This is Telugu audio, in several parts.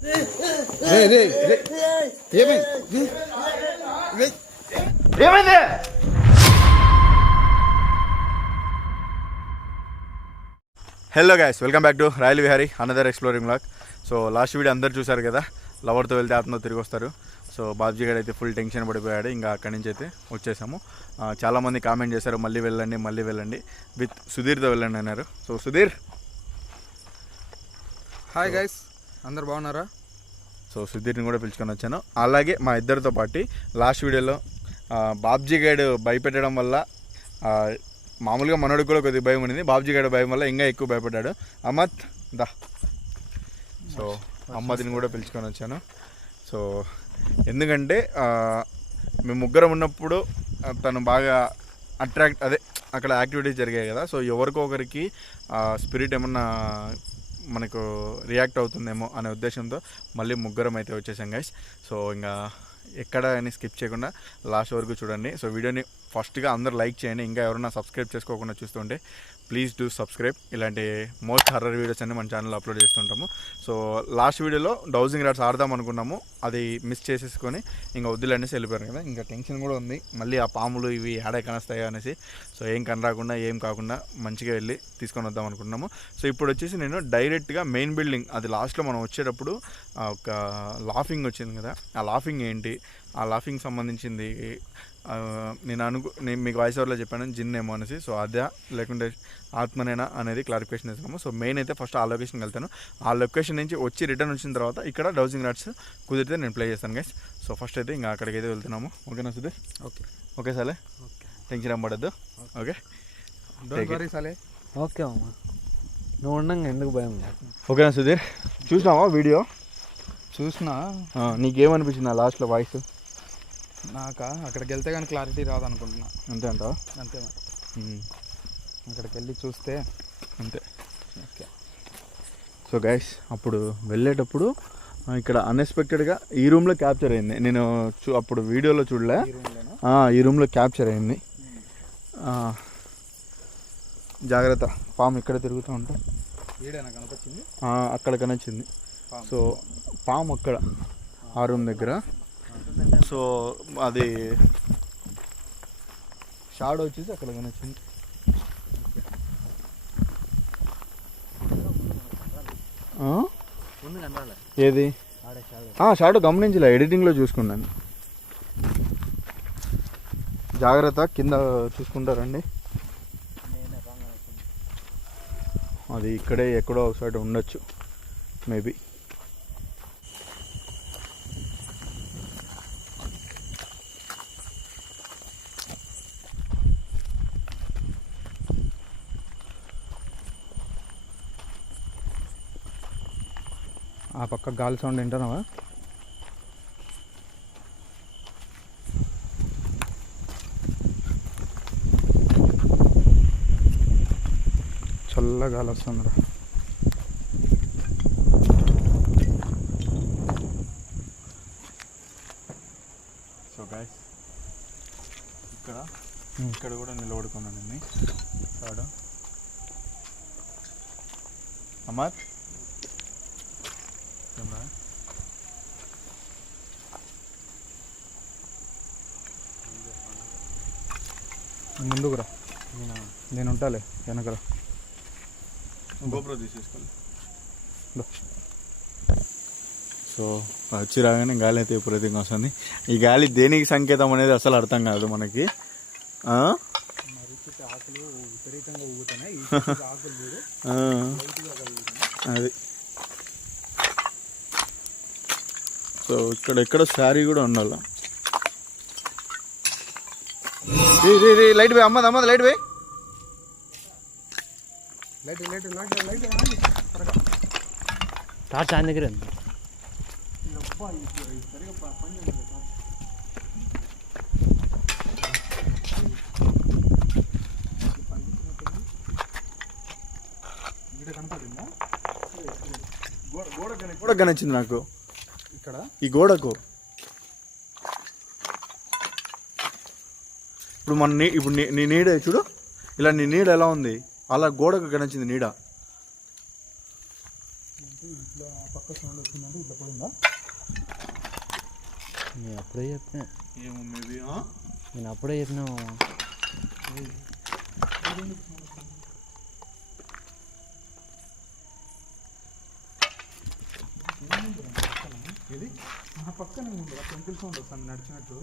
Hello guys, welcome back to royal Vihari another exploring blog. So last video అందరు చూసారు కదా, లవర్తో వెళ్తే ఆత్మతో తిరిగి వస్తారు. సో బాబ్జీ గారు అయితే ఫుల్ టెన్షన్ పడిపోయాడు. ఇంకా అక్కడి నుంచి అయితే వచ్చేసాము. చాలామంది కామెంట్ చేశారు, మళ్ళీ వెళ్ళండి విత్ సుధీర్తో వెళ్ళండి అన్నారు. సో సుధీర్, హాయ్ గైస్, అందరు బాగున్నారా? సో సుధీర్ని కూడా పిలుచుకొని వచ్చాను. అలాగే మా ఇద్దరితో పాటు లాస్ట్ వీడియోలో బాబ్జీ గారు భయపెట్టడం వల్ల మామూలుగా మనోడికి కూడా కొద్దిగా భయం ఉండింది, బాబ్జీ గారి భయం వల్ల ఇంకా ఎక్కువ భయపడ్డాడు. అమ్మత్ దా. సో అమ్మదిని కూడా పిలుచుకొని వచ్చాను. సో ఎందుకంటే మేము ముగ్గురం ఉన్నప్పుడు తను బాగా అక్కడ యాక్టివిటీస్ జరిగాయి కదా. సో ఎవరికో ఒకరికి స్పిరిట్ ఏమన్నా మనకు రియాక్ట్ అవుతుందేమో అనే ఉద్దేశంతో మళ్ళీ ముగ్గురం అయితే వచ్చేసాం గైస్. సో ఇంకా ఎక్కడ అని స్కిప్ చేయకుండా లాస్ట్ వరకు చూడండి. సో వీడియోని ఫస్ట్గా అందరూ లైక్ చేయండి. ఇంకా ఎవరైనా సబ్స్క్రైబ్ చేసుకోకుండా చూస్తుంటే ప్లీజ్ డూ సబ్స్క్రైబ్. ఇలాంటి మోస్ట్ హర్రర్ వీడియోస్ అన్ని మన ఛానల్లో అప్లోడ్ చేస్తుంటాము. సో లాస్ట్ వీడియోలో డౌజింగ్ రాడ్స్ ఆడదాం అనుకున్నాము, అది మిస్ చేసేసుకొని ఇంకా వద్దులనేసి వెళ్ళిపోయారు కదా. ఇంకా టెన్షన్ కూడా ఉంది, మళ్ళీ ఆ పాములు ఇవి ఆడే కనస్తాయో అనేసి. సో ఏం కనరాకుండా ఏం కాకుండా మంచిగా వెళ్ళి తీసుకొని వద్దాం అనుకున్నాము. సో ఇప్పుడు వచ్చేసి నేను డైరెక్ట్గా మెయిన్ బిల్డింగ్, అది లాస్ట్లో మనం వచ్చేటప్పుడు ఒక లాఫింగ్ వచ్చింది కదా, ఆ లాఫింగ్ ఏంటి, ఆ లాఫింగ్ సంబంధించింది నేను మీకు వాయిస్ ఓవర్లో చెప్పాను జిన్ ఏమో అనేసి. సో అదే లేకుంటే ఆత్మనేనా అనేది క్లారిఫికేషన్ ఇస్తున్నాము. సో మెయిన్ అయితే ఫస్ట్ ఆ లొకేషన్కి వెళ్తాను. ఆ లొకేషన్ నుంచి వచ్చి రిటర్న్ వచ్చిన తర్వాత ఇక్కడ డౌజింగ్ రాడ్స్ కుదిరితే నేను ప్లే చేస్తాను గైస్. సో ఫస్ట్ అయితే ఇంకా అక్కడికి అయితే వెళ్తున్నాము. ఓకేనా సుధీర్? ఓకే సాలే, టెన్షన్ ఏం పడద్దు. ఓకే సాలే. ఓకే అమ్మా, నువ్వు ఉండంగా ఎందుకు భయం? ఓకేనా సుధీర్? చూసినావా వీడియో? చూసినా. నీకేమనిపించింది ఆ లాస్ట్లో వాయిస్? నాకా అక్కడికి వెళ్తే కానీ క్లారిటీ రాదనుకుంటున్నా. అంతే అంటావా? అంతే మరి, అక్కడికి వెళ్ళి చూస్తే అంతే. ఓకే. సో గైస్, అప్పుడు వెళ్ళేటప్పుడు ఇక్కడ అన్ఎక్స్పెక్టెడ్గా ఈ రూమ్లో క్యాప్చర్ అయింది. నేను అప్పుడు వీడియోలో చూడలే, ఈ రూమ్లో క్యాప్చర్ అయింది. జాగ్రత్త, పాము ఇక్కడ తిరుగుతూ ఉంటా. కనిపించింది, అక్కడ కనిపించింది. సో పాము అక్కడ ఆ రూమ్ దగ్గర. సో అది షాడో వచ్చేసి అక్కడ కనిపించింది. ఏది షాడో గమనించలే, ఎడిటింగ్లో చూసుకున్నాను. జాగ్రత్త, కింద చూసుకుంటారండి. అది ఇక్కడే ఎక్కడో ఒకసారి ఉండొచ్చు మేబీ. ఆ పక్క గాలి సౌండ్ వింటున్నావా? చల్ల గాలి వస్తుందిరా. సో గైస్, ఇక్కడ కూడా నిలబడుకున్నానండి. షాడో అమర్ ముందుకురా, నేను ఉంటాలే వెనకరా. గోప్రో తీసేసుకోండి. సో వచ్చి రాగానే గాలి అయితే విపరీతంగా వస్తుంది. ఈ గాలి దేనికి సంకేతం అనేది అసలు అర్థం కాదు మనకి. అది సో ఇక్కడ శారీ కూడా ఉండాల. లైట్ పోయి అమ్మది లైట్ పోయి. టార్చ్ ఆయన దగ్గర ఉంది. గోడ కనిపించింది నాకు ఇక్కడ, ఈ గోడకు. ఇప్పుడు నీ నీడ చూడు, ఇలా నీ నీడ ఎలా ఉంది, అలా గోడకు కనిపించింది నీడ. పక్క సౌండ్ వచ్చిందంటే ఇట్లా పోయిందా? నేను అప్పుడే చెప్పినా ఏమో మేబీ నేను అప్పుడే చెప్పినా మామ. ఇది నా పక్కన ఉంది టెంపుల్ సౌండ్ వస్తుంది నడిచినట్టు.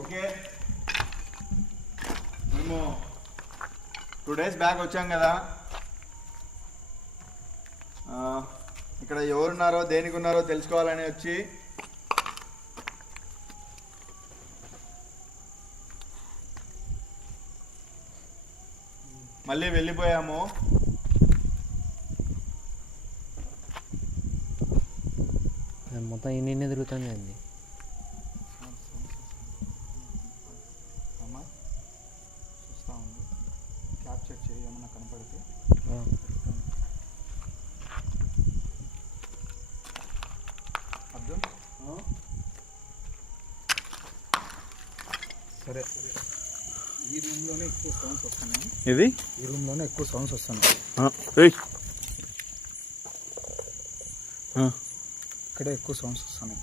ఓకే, మేము 2 days బ్యాక్ వచ్చాం కదా. ఇక్కడ ఎవరున్నారో దేనికి ఉన్నారో తెలుసుకోవాలని వచ్చి మళ్ళీ వెళ్ళిపోయాము. నేను మొత్తం ఇన్ని తిరుగుతానే అండి. అమ్మ చూస్తా ఉంది, క్యాప్చర్ చేయి ఏమన్నా కనపడితే. అర్థం సరే. ఈ రూమ్లోనే ఎక్కువ సౌండ్స్ వస్తున్నాయి. ఇది ఈ రూమ్లోనే ఎక్కువ సౌండ్స్ వస్తున్నాయి. ఇక్కడే ఎక్కువ సౌండ్స్ వస్తున్నాయి.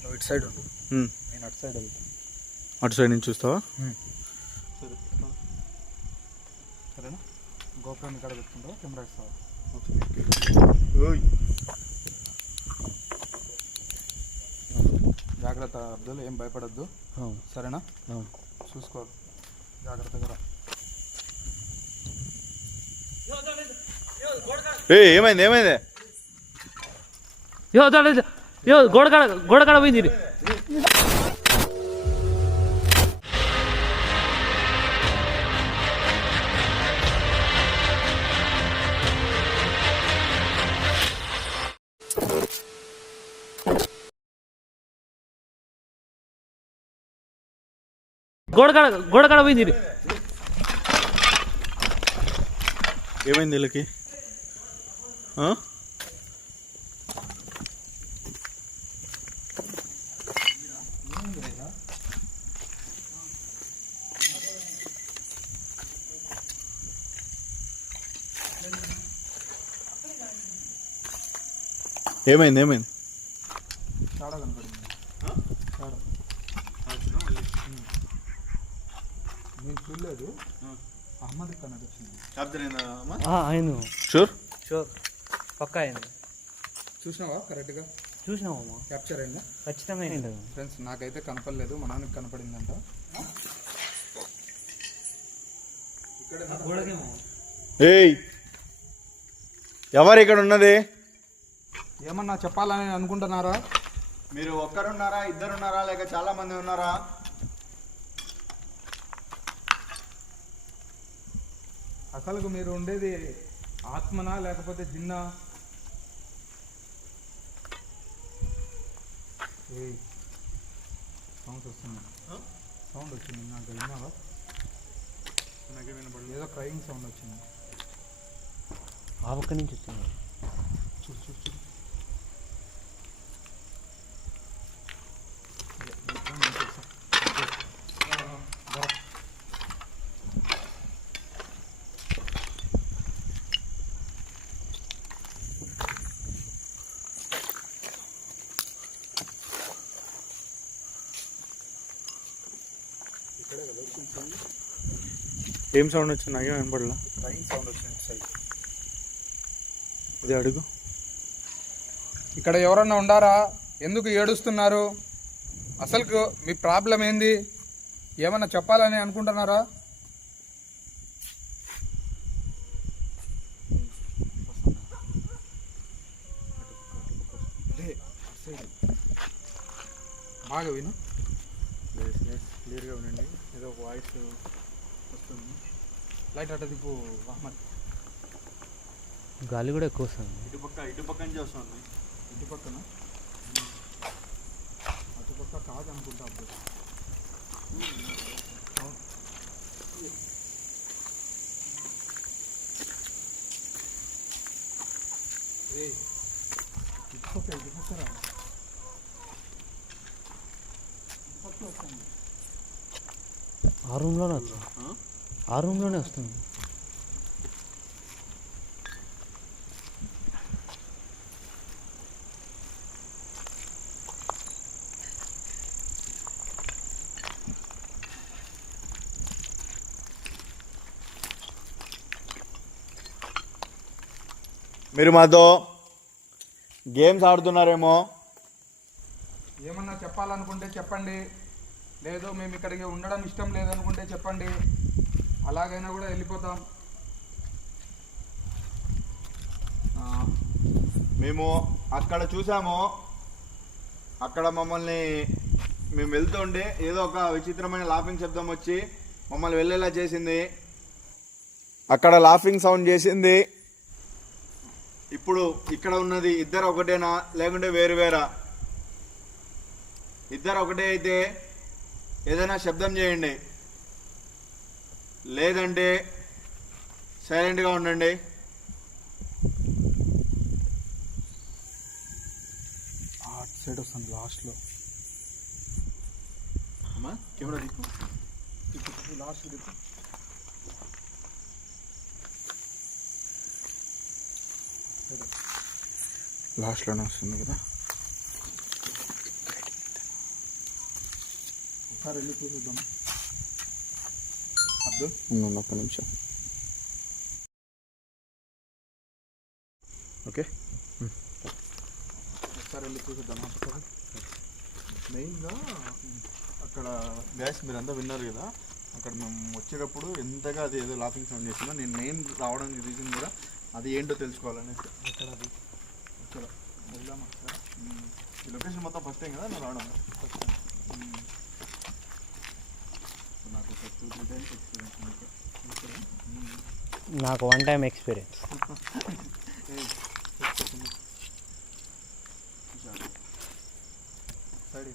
నువ్వు ఇటు సైడ్ ఉండు, నేను అటు సైడ్ వెళ్తాను. అటు సైడ్ నుంచి చూస్తావా? సరే సరేనా? గోపురాన్ని ఇక్కడ పెట్టుకుంటావా, కెమెరా ఇస్తావా? జాగ్రత్త అబ్దుల్, ఏం భయపడద్దు సరేనా? చూసుకో జాగ్రత్తగా రా. ఏమైంది ఏమైంది? గోడకాడ పోయింది. గోడకాడ పోయింది. ఏమైంది వీళ్ళకి? ఏమైంది ఏమైంది? చాడా కనపడింది. చాడా నేను చూడలేదు. అహ్మద్ కన్నడ వచ్చింది. ఆయన షూర్ పక్కా అయింది. చూసినావా కరెక్ట్గా? చూసినావమ్మా, క్యాప్చర్ అయిందా? ఖచ్చితంగా అయింది. ఫ్రెండ్స్ నాకైతే కనపడలేదు, మా నాన్నకి కనపడిందంట. ఏయ్, ఎవరు ఇక్కడ ఉన్నది? ఏమన్నా చెప్పాలని అనుకుంటున్నారా? మీరు ఒక్కరున్నారా, ఇద్దరున్నారా, లేక చాలా మంది ఉన్నారా? అసలు మీరు ఉండేది ఆత్మనా లేకపోతే జిన్నా? సౌండ్ వస్తుంది, సౌండ్ వచ్చింది నాకు. విన్నావా? నాకే వినపడలేదు. ఏదో క్రైయింగ్ సౌండ్ వచ్చింది. ఆ పక్క నుంచి వచ్చింది. చూడు చూడు చూడు. ఏం సౌండ్ వచ్చింది? నాకేం వినపడలా. క్రైయింగ్ సౌండ్ వచ్చింది సైడ్. ఇది అడుగు. ఇక్కడ ఎవరన్నా ఉండారా? ఎందుకు ఏడుస్తున్నారు? అసలు మీ ప్రాబ్లం ఏంది? ఏమన్నా చెప్పాలని అనుకుంటున్నారా? బాగా విను, క్లియర్గా వినండి. ఏదో ఒక వాయిస్ వస్తుంది. లైట్ అట్ట దిప్పు అహ్మద్. గాలి కూడా ఎక్కువ వస్తుంది. ఇటుపక్క నుంచి వస్తుంది. ఇంటి పక్కన అటుపక్క కాదు అనుకుంటా. అప్పుడు ఇటుపక్కరా ఆ రూమ్లోనే వస్తుంది. ఆ రూమ్లోనే వస్తుంది. మీరు మాతో గేమ్స్ ఆడుతున్నారేమో. ఏమన్నా చెప్పాలనుకుంటే చెప్పండి, లేదు మేము ఇక్కడికి ఉండడం ఇష్టం లేదనుకుంటే చెప్పండి, అలాగైనా కూడా వెళ్ళిపోతాం. మేము అక్కడ చూసాము, అక్కడ మమ్మల్ని మేము వెళ్తుండే ఏదో ఒక విచిత్రమైన లాఫింగ్ శబ్దం వచ్చి మమ్మల్ని వెళ్ళేలా చేసింది. అక్కడ లాఫింగ్ సౌండ్ చేసింది. ఇప్పుడు ఇక్కడ ఉన్నది ఇద్దరు ఒకటేనా లేకుంటే వేరు వేరా? ఇద్దరు ఒకటే అయితే ఏదైనా శబ్దం చేయండి, లేదంటే సైలెంట్గా ఉండండి. అటు సైడ్ వస్తుంది లాస్ట్లో. అమ్మా కెమెరా దిక్కు, లాస్ట్ దిక్కు. లాస్ట్లోనే వస్తుంది కదా. ఒకసారి వెళ్ళి చూద్దాం. అద్దు ఒక్క నిమిషం. ఓకే, ఒకసారి వెళ్ళి చూద్దాం. మెయిన్గా అక్కడ గ్యాస్ మీరంతా విన్నారు కదా, అక్కడ మేము వచ్చేటప్పుడు ఎంతగా అది ఏదో లాఫింగ్ సౌండ్ చేసినా నేను మెయిన్ రావడానికి రీజన్ కూడా అది ఏంటో తెలుసుకోవాలనేసి. ఎక్కడ అది? ఇక్కడ వెళ్దామా సార్? ఈ లొకేషన్ మొత్తం ఫస్ట్ టైం కదా నేను రావడం. నాకు ఒక 2-3 times ఎక్స్పీరియన్స్ ఉంది. నాకు 1 time ఎక్స్పీరియన్స్. సైడ్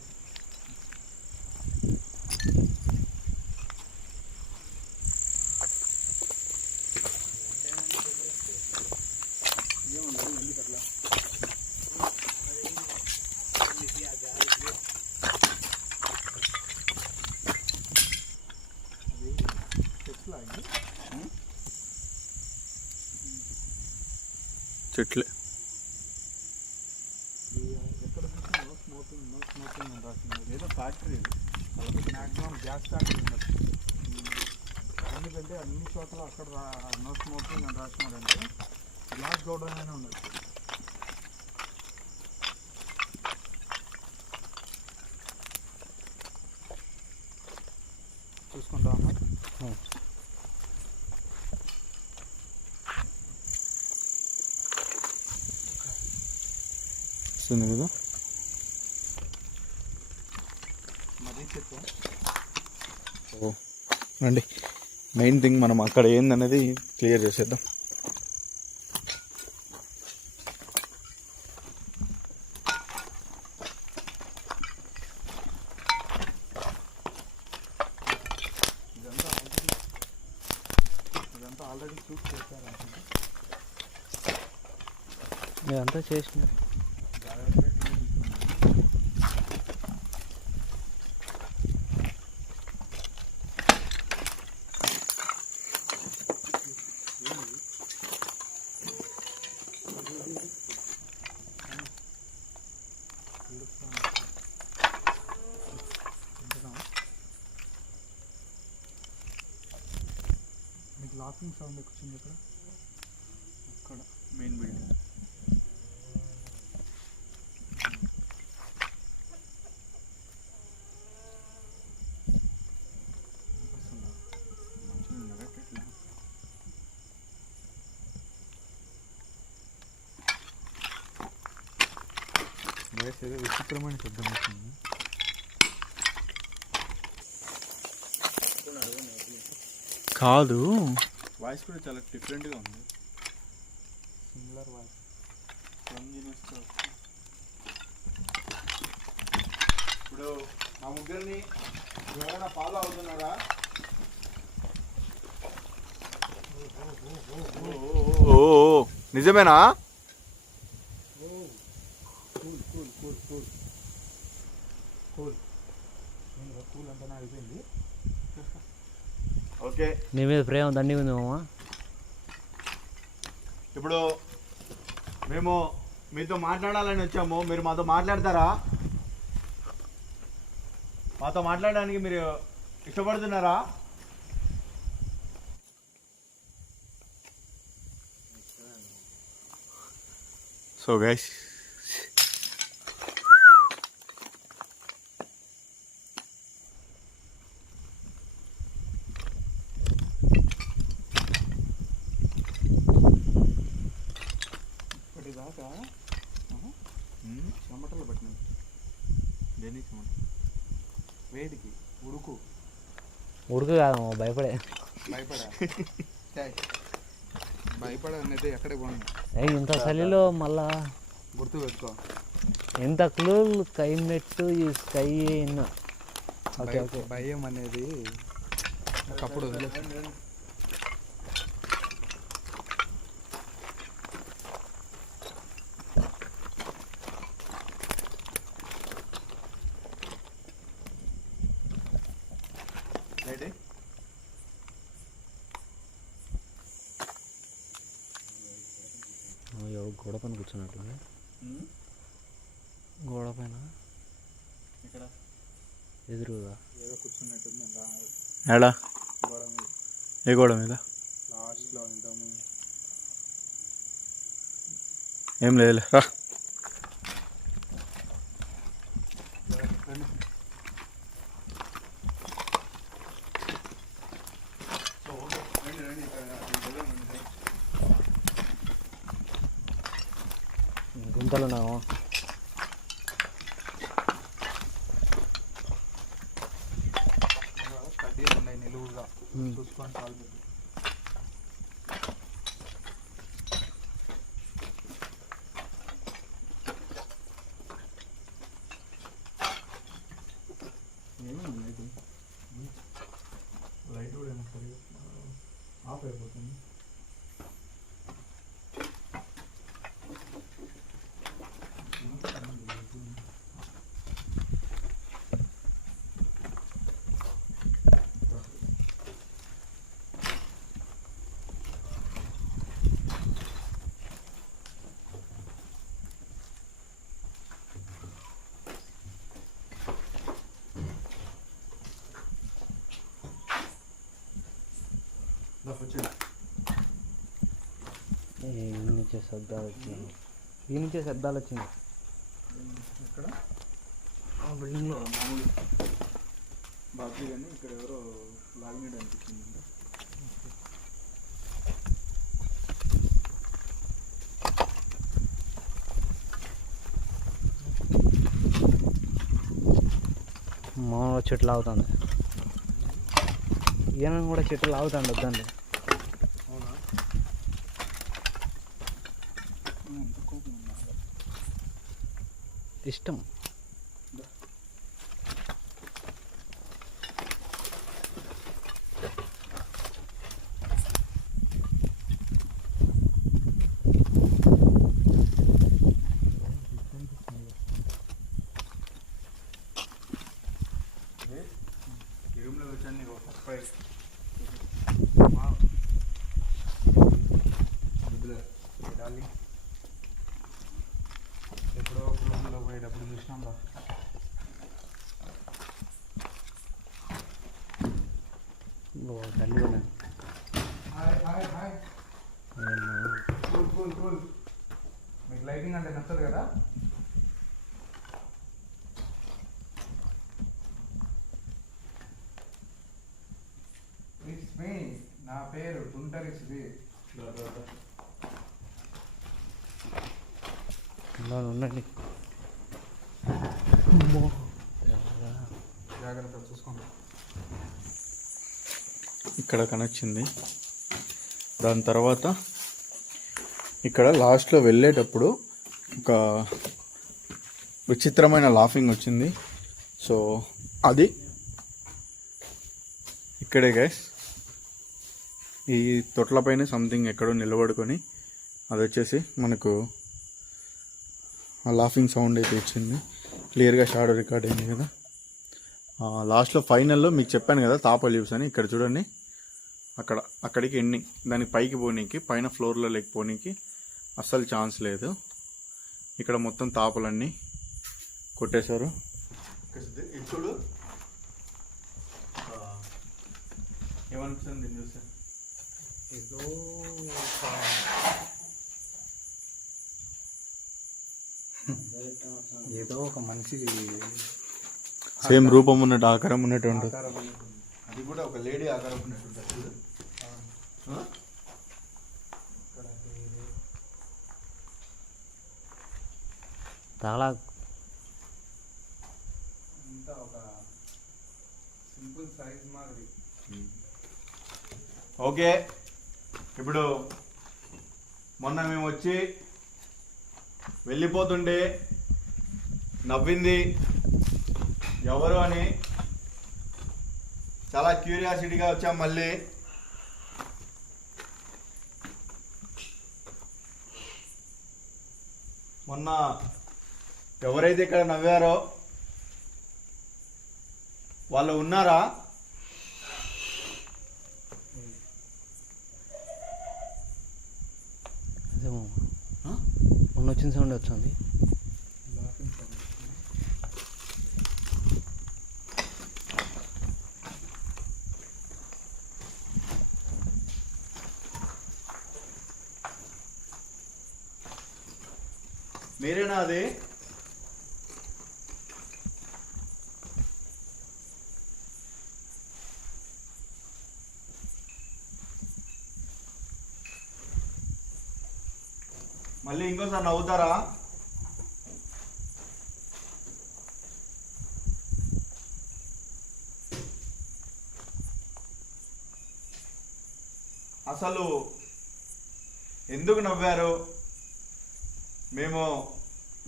చెట్లే. ఎక్కడ చూసినా నో స్మోకింగ్ అని రాసింది. ఏదో ఫ్యాక్టరీ ఇది, వాళ్ళకి మ్యాక్సిమం గ్యాస్ ఫ్యాక్టరీ ఉండదు. ఎందుకంటే అన్ని చోట్ల అక్కడ నో స్మోకింగ్ అని రాసినారంటే గ్లాస్ గౌడన్ అయినా ఉండదు. చూసుకుంటామా? వస్తుంది కదా. మరీ చెట్టు ఓ రండి, మెయిన్ థింగ్ మనం అక్కడ ఏందనేది క్లియర్ చేసేద్దాం. ఇదంతా ఆల్రెడీ షూట్ చేశారనుకుంటా. ఇదంతా చేసిన మీకు లాఫింగ్ సౌండ్ వచ్చింది ఇక్కడ. అక్కడ మెయిన్ బిల్డింగ్. గ్యాస్ ఏదో విచిత్రమైన శబ్దం వచ్చింది. కాదు, వాయిస్ కూడా చాలా డిఫరెంట్గా ఉంది. Similar voice. ఇప్పుడు మా ముగ్గురిని ఎవరైనా ఫాలో అవుతున్నారా? నిజమేనా? Cool cool cool cool cool cool అంతా అయిపోయింది. ఓకే, నీ మీద ప్రేమ దండిగా ఉంది మామ. ఇప్పుడు మేము మీతో మాట్లాడాలని వచ్చాము, మీరు మాతో మాట్లాడతారా? మాతో మాట్లాడడానికి మీరు ఇష్టపడుతున్నారా? సో గైస్ ఇప్పటిదాకా చెమటలు పట్టినాయి. దేనికి వేడికి ఉడుకు ఉడుకు కాదు భయపడే. భయపడా భయపడనైతే ఎక్కడికి పోను. ఇంత చలిలో మళ్ళా గుర్తు పెట్టుకో. ఎంత క్లూల్ స్కై నెట్ ఈ స్కై ఇన్న. Okay okay. భయం అనేది ఒకప్పుడు వదిలేదు. రెడీ ఎవరు గోడ పైన కూర్చున్నట్లు. గోడ పైన ఇక్కడ ఎదురుగా ఏదో కూర్చున్నట్టుంది. ఏడా గోడ మీద ఏ గోడ మీద లాస్ట్లో ఉంటాము. ఏం లేదులే రా. గుంతలు ఉన్నాము. కడ్డీలు ఉన్నాయి నిలువుగా చూసుకొని కాలు పెట్టి. లైట్ కూడా ఏమో సరిగా ఆఫ్ అయిపోతుంది. ఈ నుంచే శబ్దాలు వచ్చింది. ఈ నుంచే శబ్దాలు వచ్చింది. ఇక్కడ బిల్డింగ్లో మామూలు బాబీ కానీ ఇక్కడ ఎవరో లాగినట్టు అనిపించిందంట. మామూలు చెట్లు ఆగుతుంది. ఈయన కూడా చెట్లు ఆగుతాండి వద్దండి. అవునా? ఎంత కోపం ఉన్నా ఇష్టం. రూమ్లో వచ్చాను నీకు సర్ప్రైజ్. ఎప్పుడో ఒక రూమ్లో పోయేటప్పుడు చూసినాం రా. తల్లి కూడా hi hi hi. Cool cool cool. మీకు లైటింగ్ అంటే నచ్చదు కదా? It's me. నా పేరు టుంటరిక్స్ది. ఉండండి. జాగ్రత్త చూసుకోండి. ఇక్కడ కనొచ్చింది. దాని తర్వాత ఇక్కడ లాస్ట్లో వెళ్ళేటప్పుడు ఒక విచిత్రమైన లాఫింగ్ వచ్చింది. సో అది ఇక్కడే గైస్, ఈ తొట్లపైన సంథింగ్ ఎక్కడో నిలబడుకొని అది వచ్చేసి మనకు ఆ లాఫింగ్ సౌండ్ అయితే ఇచ్చింది. క్లియర్గా షాడో రికార్డ్ అయింది కదా. లాస్ట్లో ఫైనల్లో మీకు చెప్పాను కదా తాప లీవ్స్ అని. ఇక్కడ చూడండి, అక్కడికి ఎండింగ్. దానికి పైకి పోనీకి, పైన ఫ్లోర్లో లేకపోనీకి అస్సలు ఛాన్స్ లేదు. ఇక్కడ మొత్తం తాపలన్నీ కొట్టేశారు. చూడు ఏమనిపిస్తుంది చూస్తే? ఏదో ఏదో ఒక మనిషి సేమ్ రూపం ఉన్నట్టు ఆకారం ఉన్నట్టు ఉంటుంది. ఆకారం ఉంటుంది. అది కూడా ఒక లేడీ ఆకారం ఉన్నట్టు ఉంటుంది. ఇక్కడ వేరే చాలా అంతా ఒక సింపుల్ సైజ్ మాదిరి. ఓకే, ఇప్పుడు మొన్న మేము వచ్చి వెళ్ళిపోతుండే నవ్వింది ఎవరు అని చాలా క్యూరియాసిటీగా వచ్చాం. మళ్ళీ మొన్న ఎవరైతే ఇక్కడ నవ్వారో వాళ్ళు ఉన్నారా? అదేమో మొన్న వచ్చిన సౌండ్ వచ్చింది. Laughing sound. మీరేనా అది? మళ్ళీ ఇంకోసారి నవ్వుతారా? అసలు ఎందుకు నవ్వారు? మేము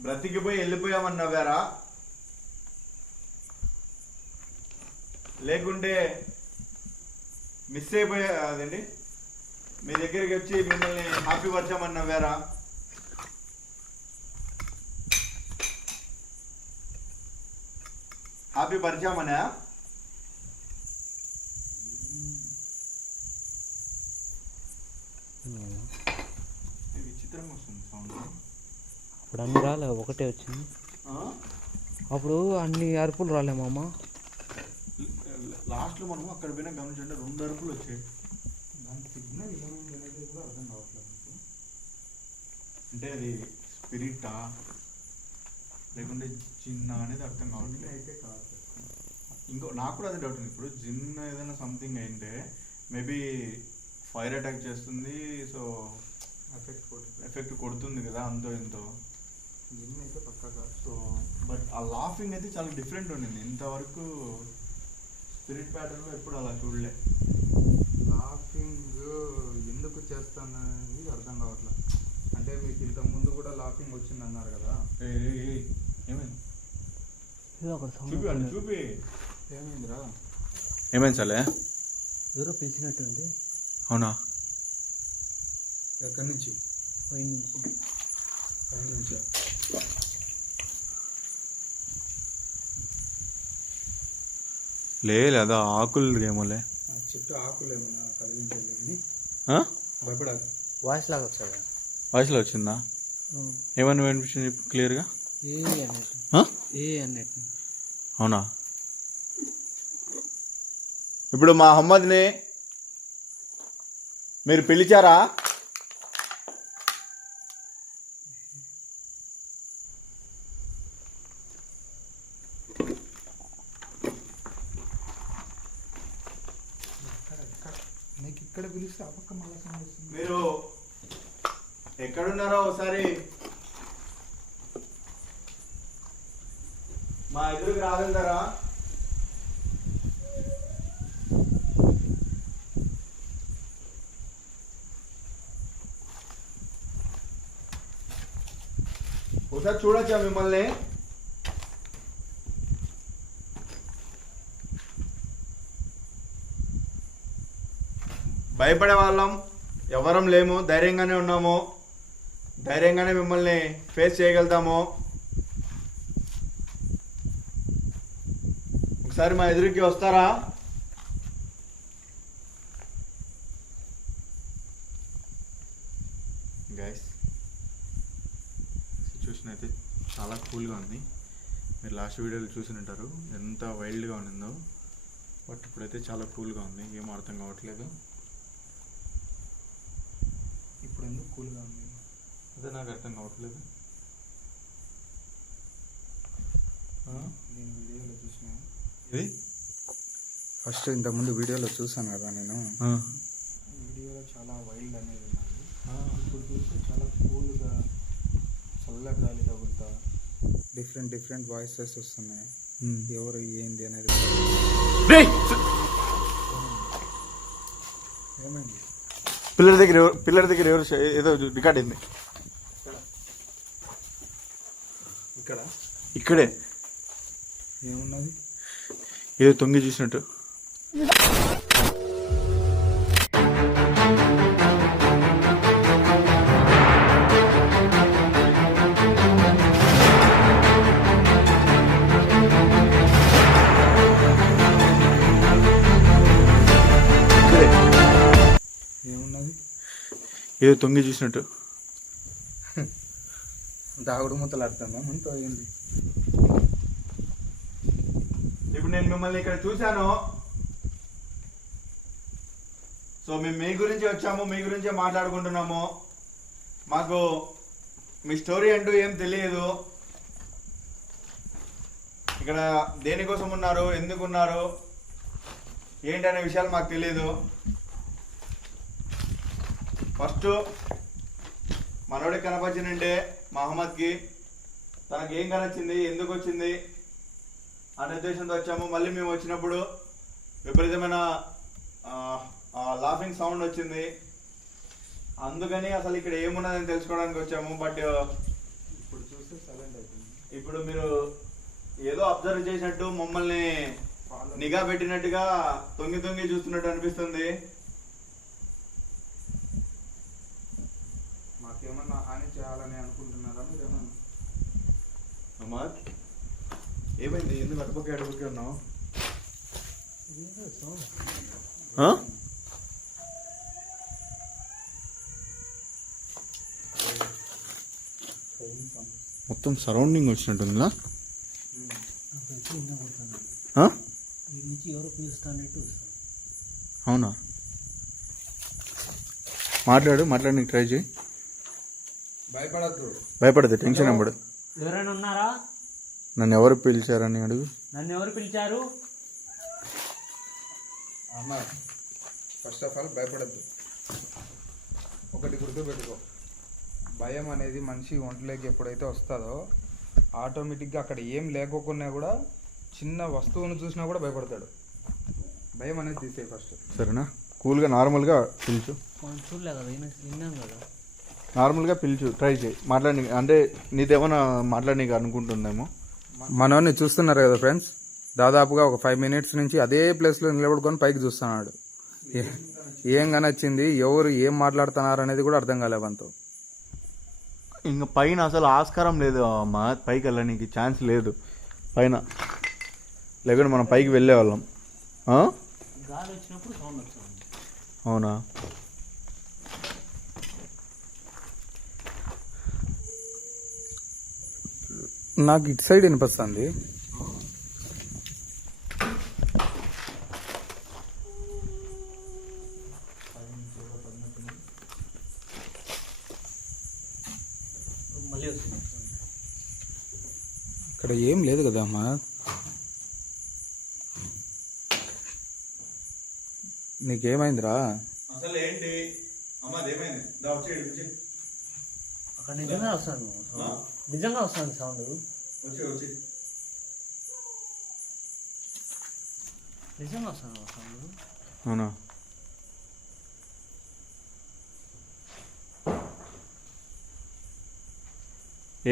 బ్రతికిపోయి వెళ్ళిపోయామని నవ్వారా? లేకుంటే మిస్ అయిపోయా అదండి మీ దగ్గరికి వచ్చి మిమ్మల్ని హ్యాపీ పరిచామని నవ్వారా? హ్యాపీ పరిచామనా? విచిత్రంగా వస్తుంది సౌండ్. అప్పుడు అన్ని రాలే, ఒకటే వచ్చింది. అప్పుడు అన్ని అరుపులు రాలే మామ. లాస్ట్లో మనం అక్కడ పోయినా గమనించండి 2 అరుపులు వచ్చాయి. దాని సిగ్నల్ ఏమైంది అనేది కూడా అర్థం కావట్లేదు మీకు. అంటే అది స్పిరిటా లేకుంటే జిన్నా అనేది అర్థం సిగ్నల్ కావట్లేదు. అయితే కాదు. ఇంకో నాకు కూడా అదే డౌట్ ఉంది. ఇప్పుడు జిన్ ఏదైనా సంథింగ్ అయింటే మేబీ ఫైర్ అటాక్ చేస్తుంది, సో ఎఫెక్ట్ కొడుతుంది కదా అంతో ఎంతో. జిమ్ అయితే పక్కా కాదు. సో బట్ ఆ లాఫింగ్ అయితే చాలా డిఫరెంట్ ఉండింది. ఇంతవరకు స్పిరిట్ ప్యాటర్న్లో ఎప్పుడు అలా చూడలే. లాఫింగ్ ఎందుకు చేస్తాననేది అర్థం కావట్లేదు. అంటే మీకు ఇంత ముందు కూడా లాఫింగ్ వచ్చింది అన్నారు కదా. ఏమైంది ఏదో అక్కడ సౌండ్ చూపి వచ్చింది. చూపి ఏమైందిరా? ఏమైంది సలే? ఎవరో పిలిచినట్టుంది అవునా? ఎక్కడి నుంచి? పై నుంచి. పై నుంచి. లేదా ఆకులు ఏమోలే. ఆ చెట్టు ఆకులు ఏమన్నా కదిలించలేదు. భయపడాలి. వాయిస్ లాగా వచ్చాడు. వాయిస్లో వచ్చిందా? ఏమన్నా వినిపించింది క్లియర్గా? ఏ అన్నట్టు. ఏ అన్నట్టు. అవునా? ఇప్పుడు మా అహ్మద్ని మీరు పిలిచారా? నీకు ఇక్కడ పిలిస్తే ఆ పక్క మళ్ళీ సౌండ్ వస్తుంది. మీరు ఎక్కడున్నారో ఒకసారి మా ఎదురుకి రాగలుగుతారా? ఒకసారి చూడొచ్చా మిమ్మల్ని? భయపడే వాళ్ళం ఎవరం లేము, ధైర్యంగానే ఉన్నాము, ధైర్యంగానే మిమ్మల్ని ఫేస్ చేయగలుగుతాము. ఒకసారి మా ఎదురుకి వస్తారా? గైస్, సిచ్యువేషన్ అయితే చాలా కూల్గా ఉంది. మీరు లాస్ట్ వీడియోలో చూసి ఉంటారు ఎంత వైల్డ్గా ఉండిందో. బట్ ఇప్పుడైతే చాలా కూల్గా ఉంది, ఏం అర్థం కావట్లేదు. ఇప్పుడు ఎందుకు కూల్గా ఉంది? అదే నాకు అర్థం కావట్లేదు. నేను వీడియోలో చూసిన ఇది ఫస్ట్ ఇంతకుముందు వీడియోలో చూసాను కదా నేను, వీడియోలో చాలా వైల్డ్ అనేది ఉన్నది. ఇప్పుడు చూస్తే చాలా కూల్గా చల్ల గాలి తగులుతా డిఫరెంట్ వాయిసెస్ వస్తున్నాయి. ఎవరు ఏంది అనేది ఏమైంది? పిల్లల దగ్గర ఎవరు ఏదో రికార్డ్ అయింది ఇక్కడ ఇక్కడే, ఏమున్నది? ఏదో తొంగి చూసినట్టు. ఏమున్నది? ఏదో తొంగి చూసినట్టు. దాగుడు మూతలు అర్థందా ముందు అయింది. ఇప్పుడు నేను మిమ్మల్ని ఇక్కడ చూశాను, సో మేము మీ గురించి వచ్చాము, మీ గురించే మాట్లాడుకుంటున్నాము. మాకు మీ స్టోరీ అంటూ ఏం తెలియదు. ఇక్కడ దేనికోసం ఉన్నారు, ఎందుకు ఉన్నారు, ఏంటనే విషయాలు మాకు తెలియదు. ఫస్ట్ మనోడికి కనపరిచినంటే మహమ్మద్కి తనకి ఏం కనొచ్చింది, ఎందుకు వచ్చింది అనే ఉద్దేశంతో వచ్చాము. మళ్ళీ మేము వచ్చినప్పుడు విపరీతమైన లాఫింగ్ సౌండ్ వచ్చింది. అందుకని అసలు ఇక్కడ ఏమున్నదని తెలుసుకోవడానికి వచ్చాము. బట్ ఇప్పుడు చూస్తే సైలెంట్ అయిపోయింది. ఇప్పుడు మీరు ఏదో అబ్జర్వ్ చేసినట్టు, మమ్మల్ని నిఘా పెట్టినట్టుగా తొంగి తొంగి చూస్తున్నట్టు అనిపిస్తుంది. మాకేమన్నా హాని చేయాలని అనుకుంటున్నారా మీరేమన్నా? అమ్మా ఏమైంది, ఎందుకు అటుపక్క అటుపక్క ఉన్నావు? మొత్తం సరౌండింగ్ వచ్చినట్టుందా? అవునా? మాట్లాడడానికి ట్రై చేయి. భయపడదు, టెన్షన్ అవ్వడు. ఎవరైనా ఉన్నారా? నన్ను ఎవరు పిలిచారని అడుగు. నన్ను ఎవరు పిలిచారు? అమ్మ ఫస్ట్ ఆఫ్ ఆల్ భయపడద్దు. ఒకటి గుర్తుపెట్టుకో, భయం అనేది మనిషి ఒంట్లోకి ఎప్పుడైతే వస్తుందో ఆటోమేటిక్గా అక్కడ ఏం లేకోకున్నా కూడా చిన్న వస్తువును చూసినా కూడా భయపడతాడు. భయం అనేది తీసేయి ఫస్ట్, సరేనా? కూల్గా నార్మల్గా పిలుచు. చూడలే కదా, విన్నాం కదా. నార్మల్గా పిలుచు, ట్రై చేయి మాట్లాడి. అంటే నీదేమన్నా మాట్లాడి అనుకుంటుందేమో. మనోని చూస్తున్నారు కదా ఫ్రెండ్స్, దాదాపుగా ఒక 5 minutes నుంచి అదే ప్లేస్లో నిలబడుకొని పైకి చూస్తున్నాడు. ఏం కనొచ్చింది, ఎవరు ఏం మాట్లాడుతున్నారు అనేది కూడా అర్థం కాలే మనతో. ఇంకా పైన అసలు ఆస్కారం లేదు అమ్మా, పైకి వెళ్ళడానికి ఛాన్స్ లేదు పైన, లేకుంటే మనం పైకి వెళ్ళేవాళ్ళం. గాలి వచ్చినప్పుడు సౌండ్ వస్తుంది. అవునా? నాకు ఇటు సైడ్ వినిపిస్తుంది. మళ్ళీ వస్తుంది. ఇక్కడ ఏం లేదు కదా అమ్మా. నీకేమైందిరా? అసలు ఏంటి అమ్మా, అదేమైంది? అక్కడ నిజంగా వస్తుంది, నిజంగా వస్తుంది సౌండ్. నిజంగా వస్తుంది సౌండ్. అవునా?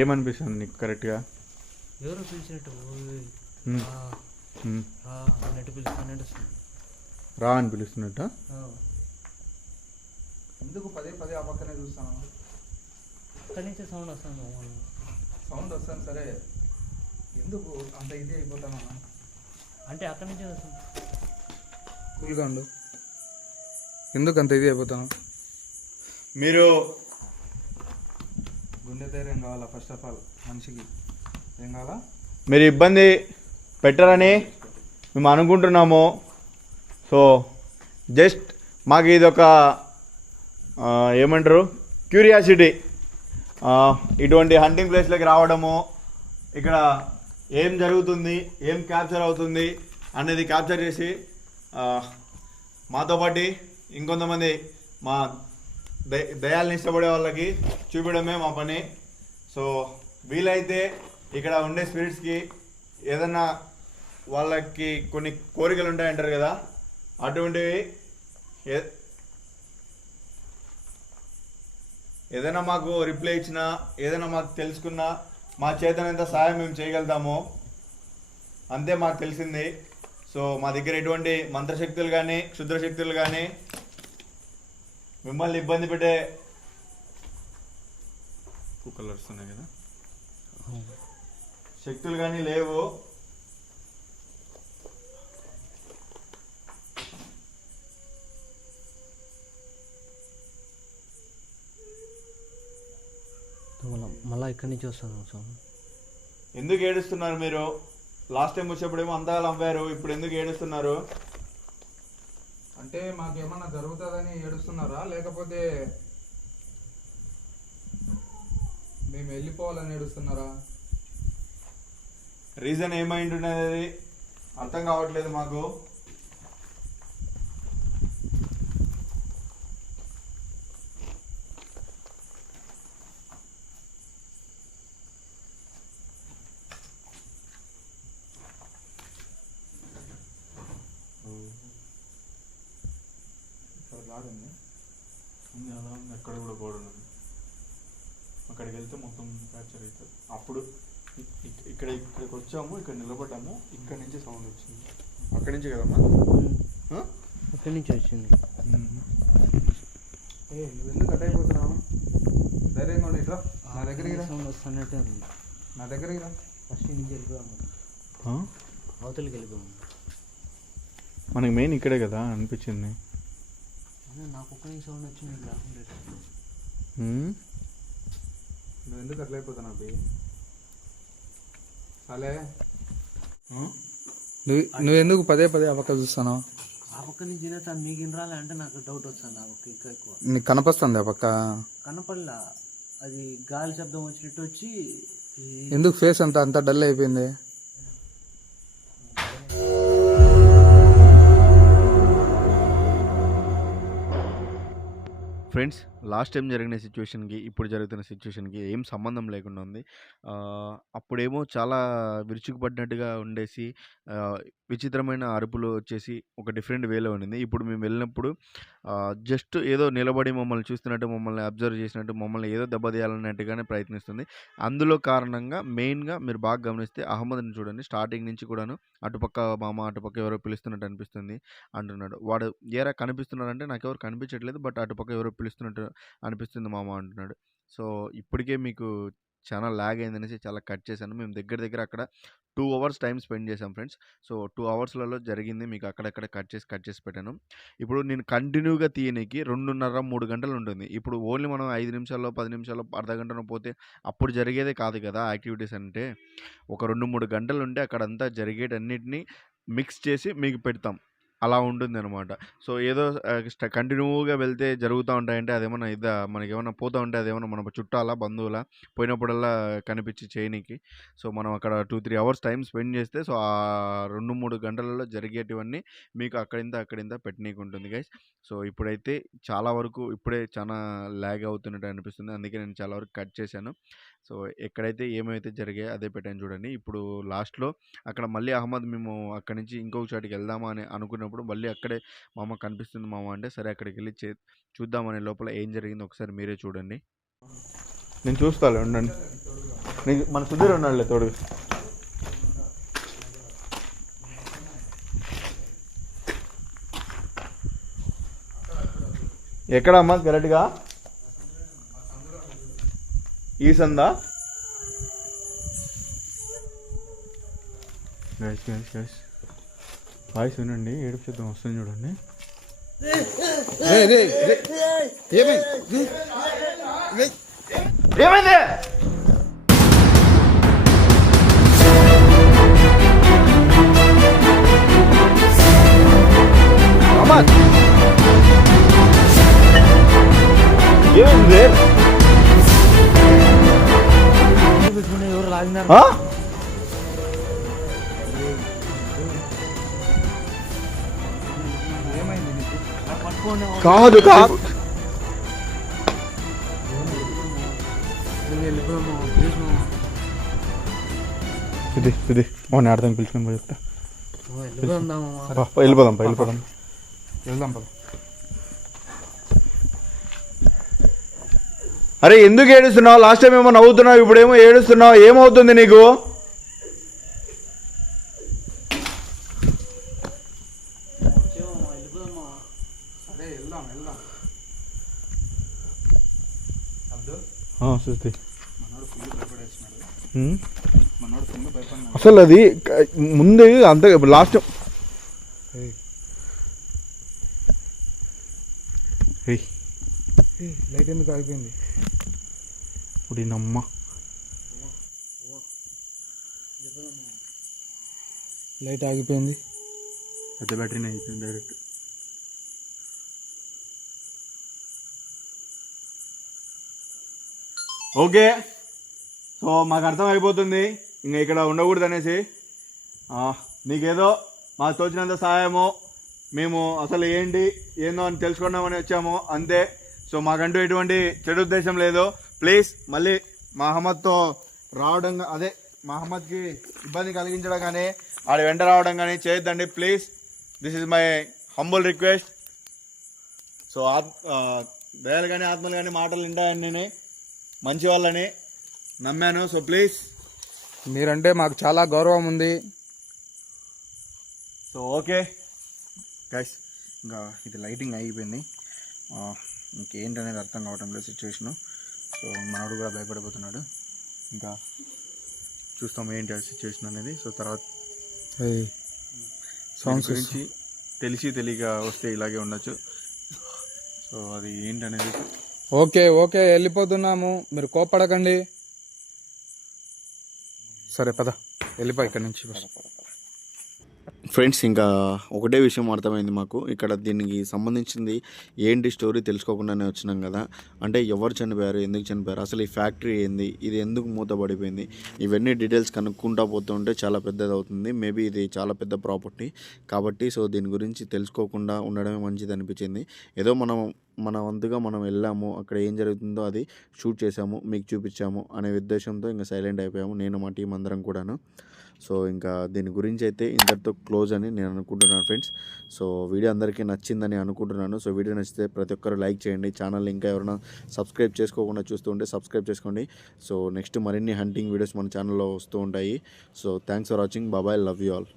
ఏమనిపిస్తుంది నీకు కరెక్ట్గా? ఎవరో పిలిచినట్టు అన్నట్టు పిలుస్తున్నట్టు వస్తుంది. రా అని పిలుస్తున్నట్ట? ఎందుకు పదే పదే ఆ పక్కనే చూస్తాను? అక్కడి నుంచే సౌండ్ వస్తుంది. సౌండ్ వస్తాను సరే, ఎందుకు అంత ఇది అయిపోతాను? అంటే అక్కడి నుంచే వస్తుంది. కూల్గా ఉండు. ఎందుకు అంత ఇది అయిపోతాను? మీరు గుండె ధైర్యం కావాలా ఫస్ట్ ఆఫ్ ఆల్ మనిషికి. ఏం కావాలా? మీరు ఇబ్బంది పెట్టరని మేము అనుకుంటున్నాము. సో జస్ట్ మాకు ఇది ఒక ఏమంటారు, క్యూరియాసిటీ. ఇటువంటి హంటింగ్ ప్లేస్లోకి రావడము, ఇక్కడ ఏం జరుగుతుంది, ఏం క్యాప్చర్ అవుతుంది అనేది క్యాప్చర్ చేసి మాతో పాటు ఇంకొంతమంది మా దయాల్ని ఇష్టపడే వాళ్ళకి చూపించడమే మా పని. సో వీలైతే ఇక్కడ ఉండే స్పిరిట్స్కి ఏదన్నా వాళ్ళకి కొన్ని కోరికలు ఉంటాయంటారు కదా, అటువంటివి ఏదైనా మాకు రిప్లై ఇచ్చినా, ఏదైనా మాకు తెలుసుకున్నా మా చేతనంత సహాయం మేము చేయగలుగుతాము, అంతే మాకు తెలిసింది. సో మా దగ్గర ఎటువంటి మంత్రశక్తులు కానీ క్షుద్రశక్తులు కానీ మిమ్మల్ని ఇబ్బంది పెట్టే కుక్కలు వస్తున్నాయి కదా శక్తులు కానీ లేవు. మళ్ళీ ఇక్కడి నుంచి వస్తాను స్వామి. ఎందుకు ఏడుస్తున్నారు మీరు? లాస్ట్ టైం వచ్చేప్పుడేమో అంతగా అవ్వారు, ఇప్పుడు ఎందుకు ఏడుస్తున్నారు? అంటే మాకేమన్నా జరుగుతుందని ఏడుస్తున్నారా, లేకపోతే మేము వెళ్ళిపోవాలని ఏడుస్తున్నారా? రీజన్ ఏమైంటున్నది అర్థం కావట్లేదు మాకు. కాదండి, ఎక్కడ కూడా గోడ ఉంది, అక్కడికి వెళ్తే మొత్తం ఫ్రాక్చర్ అవుతుంది. అప్పుడు ఇక్కడికి వచ్చాము, ఇక్కడ నిలబడ్డాము, ఇక్కడ నుంచి సౌండ్ వచ్చింది. అక్కడి నుంచి కదమ్మా? అక్కడి నుంచి వచ్చింది. నువ్వు ఎందుకు కట్ అయిపోతున్నావు? ధైర్యంగా ఉండి ఇట్లా నా దగ్గరికి రా. సౌండ్ వస్తున్నట్టే ఉంది. నా దగ్గరికి రా. ఫస్ట్ నుంచి వెళ్ళిపోయాము, అవతలకి వెళ్ళిపోయాము. మనకి మెయిన్ ఇక్కడే కదా అనిపించింది. నాకు ఒక్క సౌండ్ వచ్చింది రాకుండా. నువ్వు ఎందుకు అట్లా అయిపోతున్నావు అబ్బి? అలే నువ్వు ఎందుకు పదే పదే ఆ పక్క చూస్తున్నావు? ఆ పక్క నుంచి తను నీకు రాలే అంటే నాకు డౌట్ వస్తుంది. ఆ పక్క ఇంకా ఎక్కువ నీకు కనపస్తుంది ఆ పక్క? కనపడలా, అది గాలి శబ్దం వచ్చినట్టు వచ్చి. ఎందుకు ఫేస్ అంత డల్ అయిపోయింది? ఫ్రెండ్స్, లాస్ట్ టైం జరిగిన సిచ్యువేషన్కి ఇప్పుడు జరుగుతున్న సిచ్యువేషన్కి ఏం సంబంధం లేకుండా ఉంది. అప్పుడేమో చాలా విరుచుకుపడినట్టుగా ఉండేసి విచిత్రమైన అరుపులు వచ్చేసి ఒక డిఫరెంట్ వేలో ఉండింది. ఇప్పుడు మేము వెళ్ళినప్పుడు జస్ట్ ఏదో నిలబడి మమ్మల్ని చూస్తున్నట్టు, మమ్మల్ని అబ్జర్వ్ చేసినట్టు, మమ్మల్ని ఏదో దెబ్బతీయాలన్నట్టుగానే ప్రయత్నిస్తుంది. అందులో కారణంగా మెయిన్గా మీరు బాగా గమనిస్తే అహ్మద్ని చూడండి, స్టార్టింగ్ నుంచి కూడాను అటుపక్క మామ, అటుపక్క ఎవరో పిలుస్తున్నట్టు అనిపిస్తుంది అంటున్నాడు. వాడు ఏరా కనిపిస్తున్నాడంటే నాకు ఎవరు కనిపించట్లేదు, బట్ అటుపక్క ఎవరో పిలుస్తున్నట్టు అనిపిస్తుంది మామ అంటున్నాడు. సో ఇప్పటికే మీకు చాలా ల్యాగ్ అయిందనేసి చాలా కట్ చేశాను. మేము దగ్గర అక్కడ 2 అవర్స్ టైం స్పెండ్ చేసాం ఫ్రెండ్స్. సో 2 అవర్స్లలో జరిగింది మీకు అక్కడక్కడ కట్ చేసి పెట్టాను. ఇప్పుడు నేను కంటిన్యూగా తీయనికి 2.5-3 గంటలు ఉంటుంది. ఇప్పుడు ఓన్లీ మనం 5 నిమిషాల్లో 10 నిమిషాల్లో అర్ధ గంటలో పోతే అప్పుడు జరిగేదే కాదు కదా యాక్టివిటీస్ అంటే. ఒక 2-3 గంటలు ఉంటే అక్కడంతా జరిగేటన్నిటిని మిక్స్ చేసి మీకు పెడతాం, అలా ఉంటుంది అనమాట. సో ఏదో కంటిన్యూగా వెళ్తే జరుగుతూ ఉంటాయంటే అదేమన్నా మనకేమన్నా పోతూ ఉంటే అదేమన్నా మన చుట్టాలా బంధువులా పోయినప్పుడల్లా కనిపించి చేయనికి. సో మనం అక్కడ 2-3 అవర్స్ టైం స్పెండ్ చేస్తే సో ఆ 2-3 గంటలలో జరిగేటివన్నీ మీకు అక్కడింత పెట్టనీకి ఉంటుంది గైస్. సో ఇప్పుడైతే చాలా వరకు ఇప్పుడే చాలా ల్యాగ్ అవుతున్నట్టు అనిపిస్తుంది, అందుకే నేను చాలా వరకు కట్ చేశాను. సో ఎక్కడైతే ఏమైతే జరిగాయో అదే పెట్టాను చూడండి. ఇప్పుడు లాస్ట్లో అక్కడ మళ్ళీ అహ్మద్ మేము అక్కడి నుంచి ఇంకొక చోటికి వెళ్దామా అని అనుకున్నప్పుడు మళ్ళీ అక్కడే మామ కనిపిస్తుంది మామ అంటే సరే అక్కడికి వెళ్ళి చూద్దామనే లోపల ఏం జరిగిందో ఒకసారి మీరే చూడండి. నేను చూస్తాలే ఉండండి, మన సుధీర్ ఉన్నాడులే తోడు. ఎక్కడ అమ్మా కరెక్ట్గా? ఈ సందా గైస్ వాయిస్ వినండి, ఏడుపు శబ్దం వస్తుంది చూడండి. ఏమైంది? ఏమైంది? ఎవరు లాగినారు? కాదు కాదు వెళ్ళిపోదాము ప్లీజ్ మామ. ఇది మోని అర్థం పిలుచుకొని చెప్తా వెళ్ళిపోదాం మామ. వెళ్ళిపోదాం వెళ్దాం పద. అరే ఎందుకు ఏడుస్తున్నావు? లాస్ట్ టైం ఏమో నవ్వుతున్నావు, ఇప్పుడేమో ఏడుస్తున్నావు. ఏమవుతుంది నీకు? సరే వెళ్దాం. శృతి మనోడు ఫుల్ భయపడినాడు. అసలు అది ముందు అంత లాస్ట్ లైట్ ఎందుకు ఆగిపోయింది? ఇప్పుడు నమ్మ లైట్ ఆగిపోయింది. పెద్ద బ్యాటరీనే అయిపోయింది డైరెక్ట్. ఓకే, సో మాకు అర్థం అయిపోతుంది ఇంకా ఇక్కడ ఉండకూడదు అనేసి. నీకేదో మాకు తోచినంత సహాయము, మేము అసలు ఏందో అని తెలుసుకున్నామని వచ్చాము అంతే. సో మాకంటూ ఎటువంటి చెడు ఉద్దేశం లేదు. ప్లీజ్ మళ్ళీ మహమ్మద్తో రావడం, అదే మహమ్మద్కి ఇబ్బంది కలిగించడం కానీ ఆడ వెంట రావడం కానీ చేయొద్దండి please. This is my humble request. So దయాలు కానీ ఆత్మలు కానీ మాటలు వింటాయని నేను మంచి వాళ్ళని నమ్మాను. సో ప్లీజ్, మీరంటే మాకు చాలా గౌరవం ఉంది. సో ఓకే గైస్, ఇంకా ఇది లైటింగ్ అయిపోయింది. ఇంకేంటనేది అర్థం కావటం లేదు సిచ్యువేషను. సో మనోడు కూడా భయపడిపోతున్నాడు. ఇంకా చూస్తాం ఏంటి ఆ సిచ్యువేషన్ అనేది. సో తర్వాత సాంగ్స్ గురించి తెలియక వస్తే ఇలాగే ఉండొచ్చు. సో అది ఏంటనేది. ఓకే వెళ్ళిపోతున్నాము, మీరు కోపడకండి. సరే పద వెళ్ళిపో ఇక్కడ నుంచి. ఫ్రెండ్స్, ఇంకా ఒకటే విషయం అర్థమైంది మాకు. ఇక్కడ దీనికి సంబంధించింది ఏంటి స్టోరీ తెలుసుకోకుండానే వచ్చినాం కదా. అంటే ఎవరు చనిపోయారు, ఎందుకు చనిపోయారు, అసలు ఈ ఫ్యాక్టరీ ఏంది, ఇది ఎందుకు మూతపడిపోయింది, ఇవన్నీ డీటెయిల్స్ కనుక్కుంటా పోతుంటే చాలా పెద్దది అవుతుంది. మేబీ ఇది చాలా పెద్ద ప్రాపర్టీ కాబట్టి సో దీని గురించి తెలుసుకోకుండా ఉండడమే మంచిది అనిపించింది. ఏదో మన వంతుగా మనం వెళ్ళాము, అక్కడ ఏం జరుగుతుందో అది షూట్ చేసాము, మీకు చూపించాము అనే ఉద్దేశంతో ఇంకా సైలెంట్ అయిపోయాము, నేను మా టీం అందరం కూడాను. సో ఇంకా దీని గురించి అయితే ఇంతటితో క్లోజ్ అని నేను అనుకుంటున్నాను ఫ్రెండ్స్. సో వీడియో అందరికీ నచ్చిందని అనుకుంటున్నాను. సో వీడియో నచ్చితే ప్రతి ఒక్కరు లైక్ చేయండి. ఛానల్ ఇంకా ఎవరైనా సబ్స్క్రైబ్ చేసుకోకుండా చూస్తూ ఉంటే సబ్స్క్రైబ్ చేసుకోండి. సో నెక్స్ట్ మరిన్ని హంటింగ్ వీడియోస్ మన ఛానల్లో వస్తూ ఉంటాయి. So thanks for watching. బాబాయ్, లవ్ యూ ఆల్.